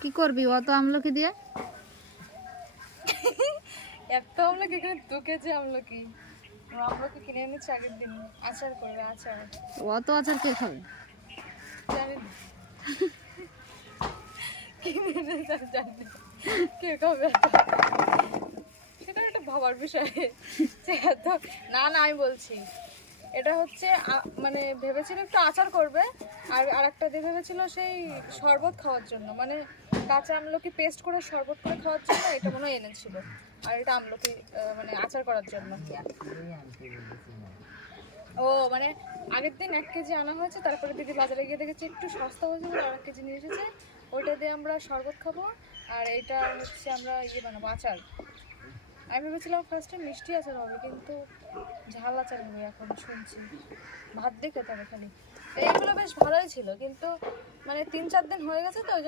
কি করবি অত আমলকি দিয়ে? এত আমলকি, এখানে 2 কেজি আমলকি। আমলকি কিনে এনেছি আগের দিন, আচার করবে, আচার। অত আচার কে খাবে? জানি না, কিনে এনেছি আর জানি না কে খাবে। সেটা একটা ভাবার বিষয় যে এত, না না আমি বলছি এটা হচ্ছে মানে ভেবেছিল একটু আচার করবে, আর আরেকটা দিয়ে ভেবেছিল সেই শরবত খাওয়ার জন্য, মানে কাঁচা আমলকি পেস্ট করে শরবত করে খাওয়ার জন্য এটা মনে হয় এনেছিল, আর এটা আমলকি মানে আচার করার জন্য। ও মানে আগের দিন 1 কেজি আনা হয়েছে, তারপরে দিদি বাজারে গিয়ে দেখেছি একটু সস্তা হয়েছে বলে আর 1 কেজি নিয়ে এসেছে। ওইটা দিয়ে আমরা শরবত খাবো, আর এটা হচ্ছে আমরা বানাবো আচার। আমি ভেবেছিলাম ফার্স্টে মিষ্টি আচার হবে, কিন্তু ঝাল আচার হবে এখন শুনছি। ভাত দিয়ে খেতে হবে খালি। এইগুলো বেশ ভালোই ছিল, কিন্তু মানে 3-4 দিন হয়ে গেছে তো ওই জন্য